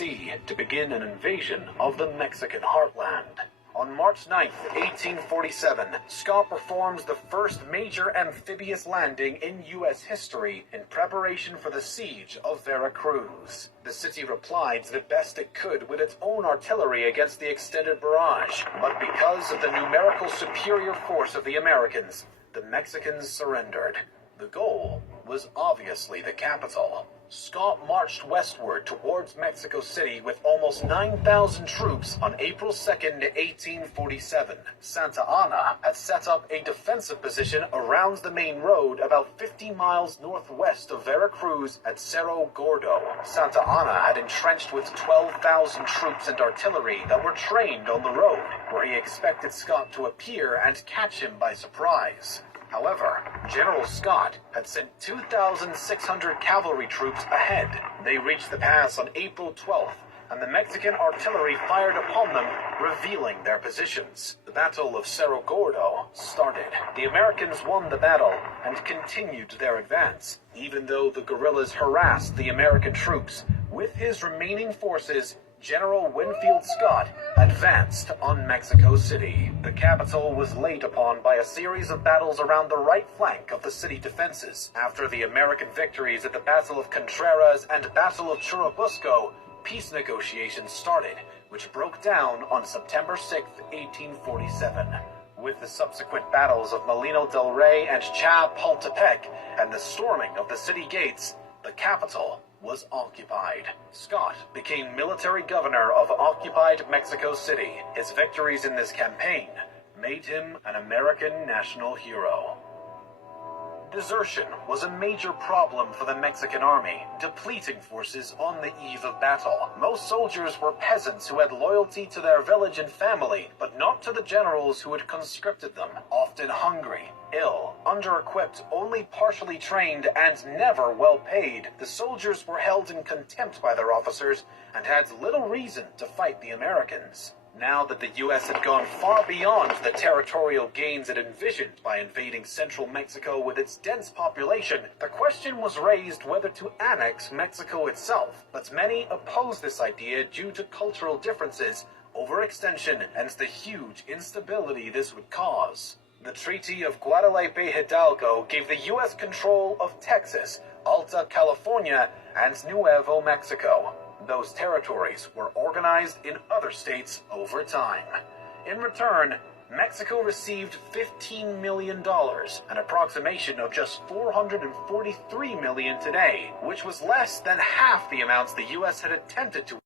Sea to begin an invasion of the Mexican heartland. On March 9, 1847, Scott performs the first major amphibious landing in U.S. history in preparation for the siege of Veracruz. The city replied the best it could with its own artillery against the extended barrage, but because of the numerical superior force of the Americans, the Mexicans surrendered. The goal was obviously the capital. Scott marched westward towards Mexico City with almost 9,000 troops on April 2, 1847. Santa Anna had set up a defensive position around the main road about 50 miles northwest of Veracruz at Cerro Gordo. Santa Anna had entrenched with 12,000 troops and artillery that were trained on the road, where he expected Scott to appear and catch him by surprise. However, General Scott had sent 2,600 cavalry troops ahead. They reached the pass on April 12th, and the Mexican artillery fired upon them, revealing their positions. The Battle of Cerro Gordo started. The Americans won the battle and continued their advance, even though the guerrillas harassed the American troops. With his remaining forces, General Winfield Scott advanced on Mexico City. The capital was laid upon by a series of battles around the right flank of the city defenses. After the American victories at the Battle of Contreras and Battle of Churubusco, peace negotiations started, which broke down on September 6, 1847. With the subsequent battles of Molino del Rey and Chapultepec and the storming of the city gates, the capital was occupied. Scott became military governor of occupied Mexico City. His victories in this campaign made him an American national hero. Desertion was a major problem for the Mexican army, depleting forces on the eve of battle. Most soldiers were peasants who had loyalty to their village and family, but not to the generals who had conscripted them, often hungry, ill, under-equipped, only partially trained, and never well paid. The soldiers were held in contempt by their officers and had little reason to fight the Americans. Now that the U.S. had gone far beyond the territorial gains it envisioned by invading central Mexico with its dense population, the question was raised whether to annex Mexico itself. But many opposed this idea due to cultural differences, overextension, and the huge instability this would cause. The Treaty of Guadalupe Hidalgo gave the U.S. control of Texas, Alta California, and Nuevo Mexico. Those territories were organized in other states over time. In return, Mexico received $15 million, an approximation of just $443 million today, which was less than half the amounts the U.S. had attempted to